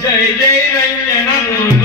जय जय रंजना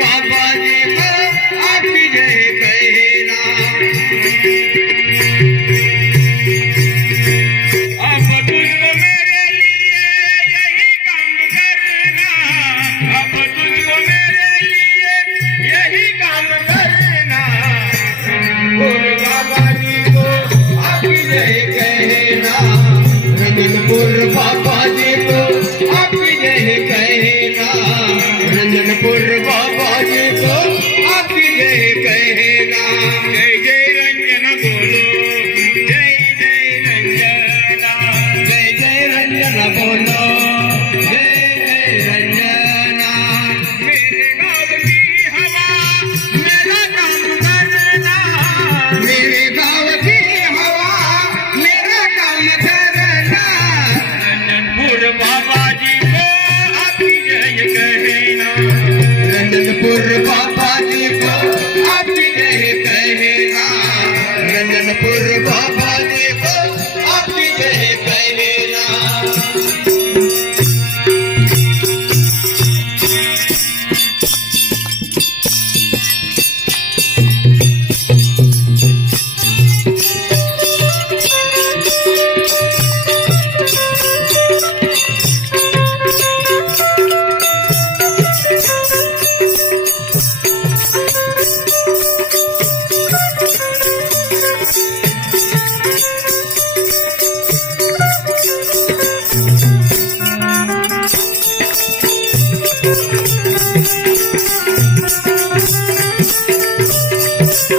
बाबाजी आपी जय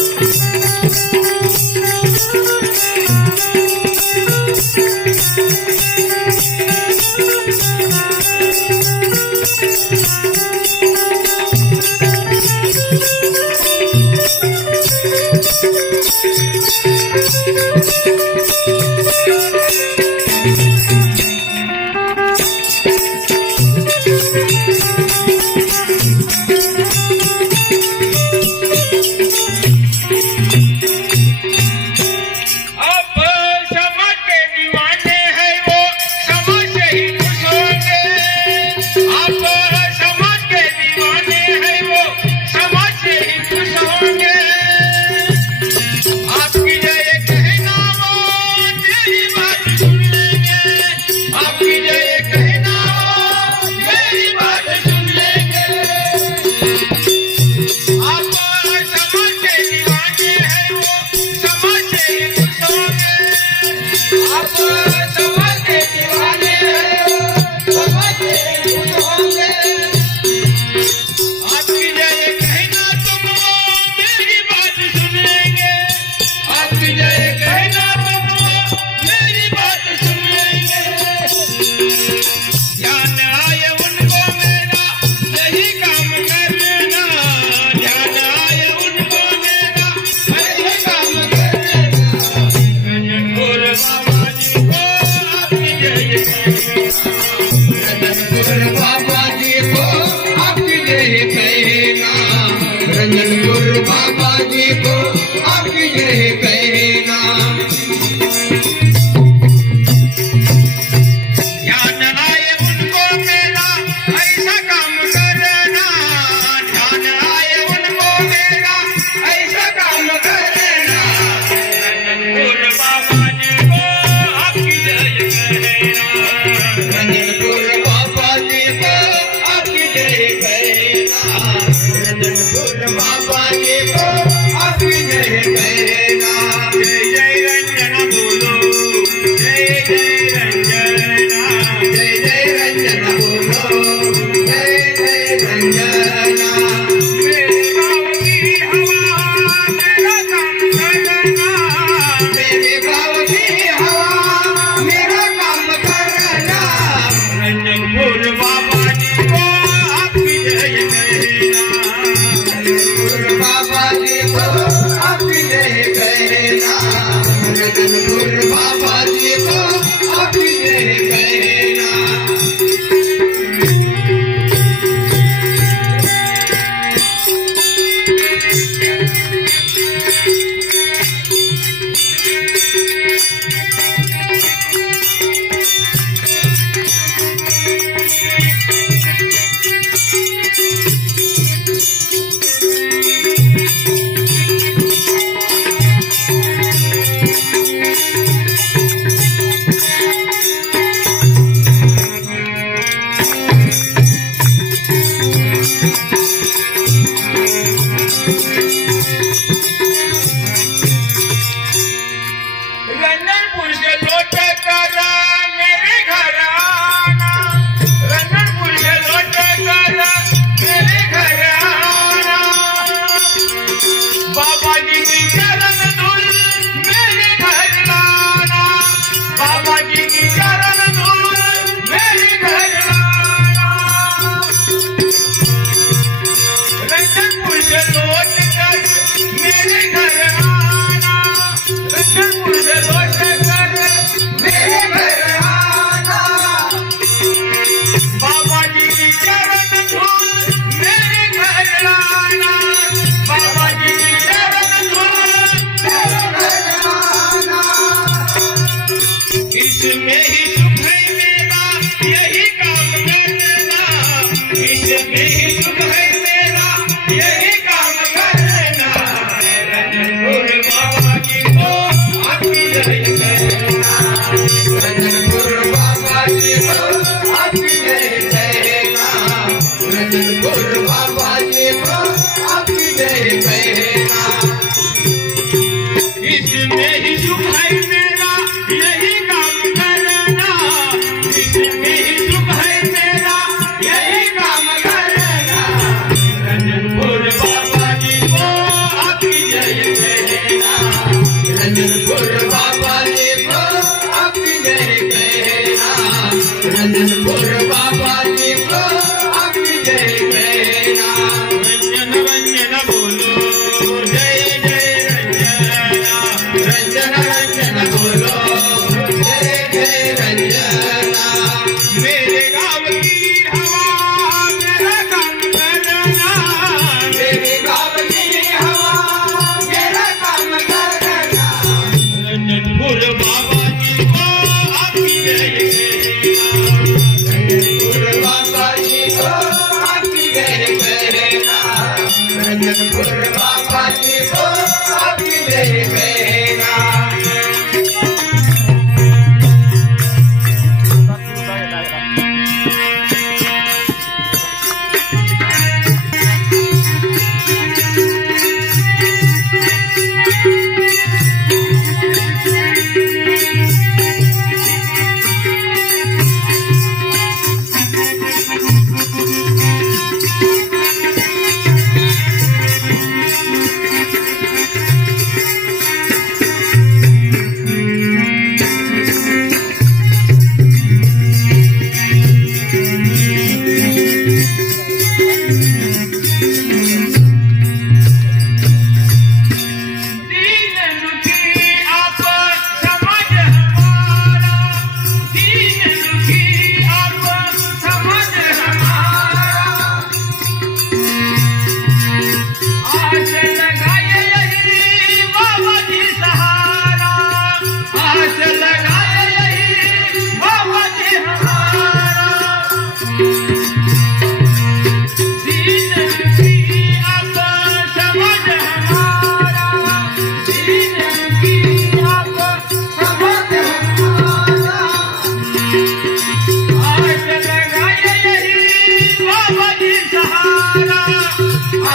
Christmas. Thank you.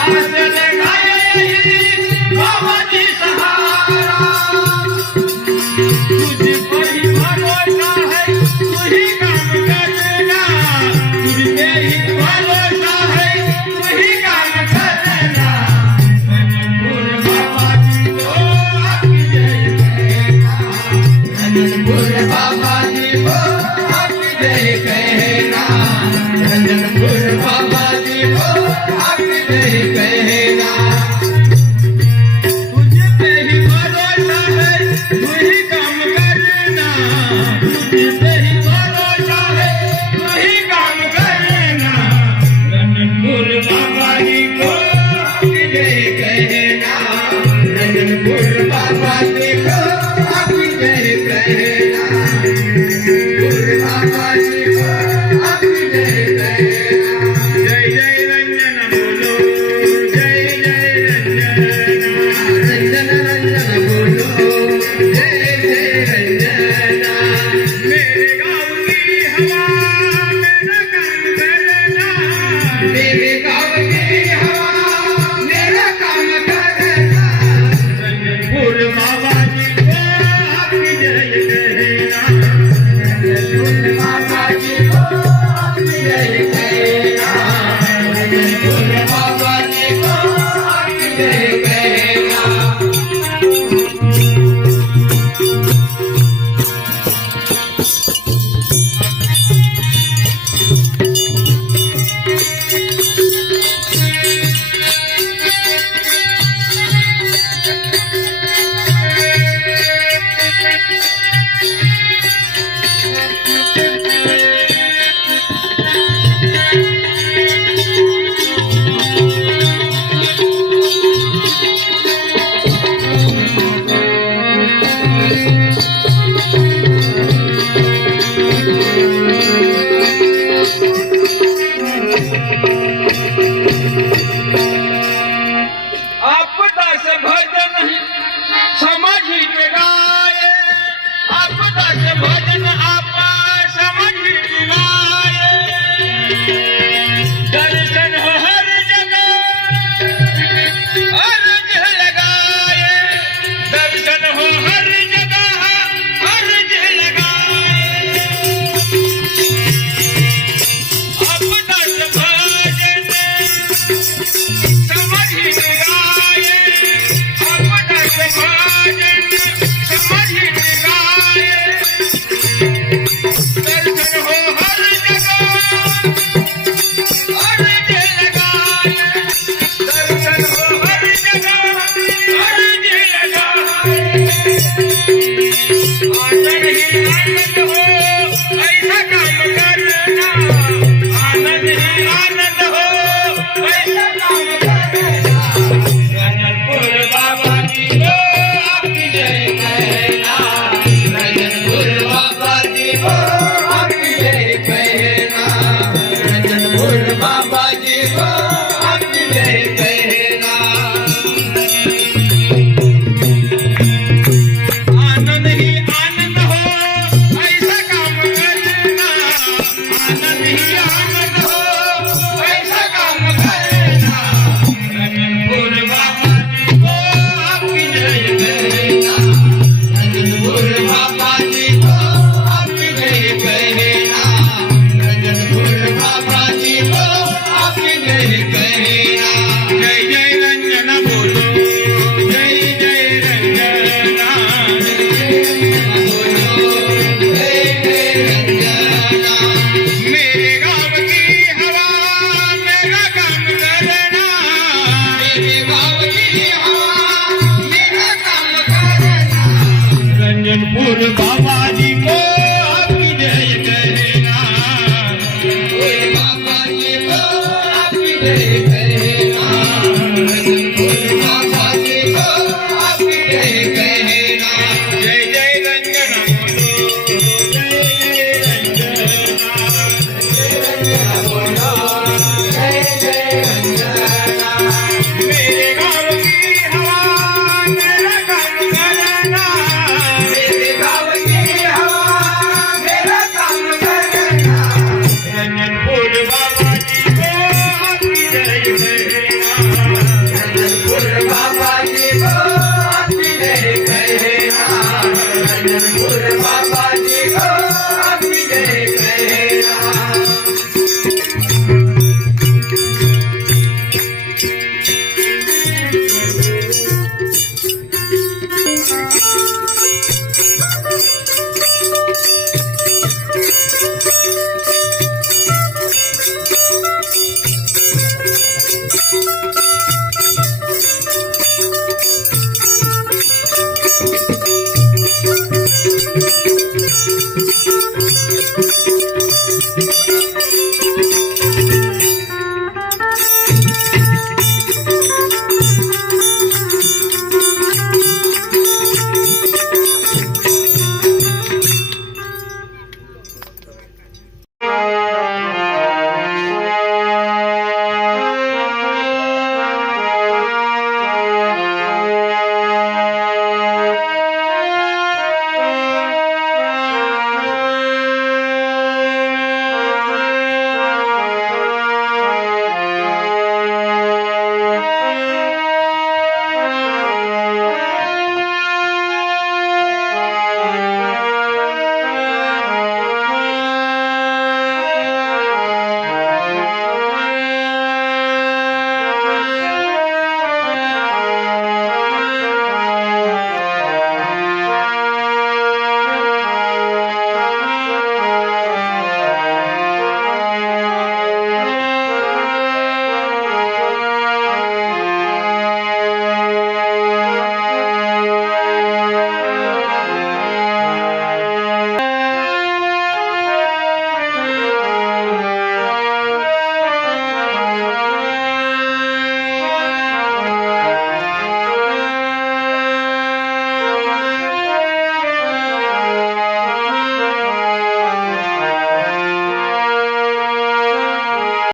ಕಾಯದೆ ಕಾಯದೆ Thank you. পুর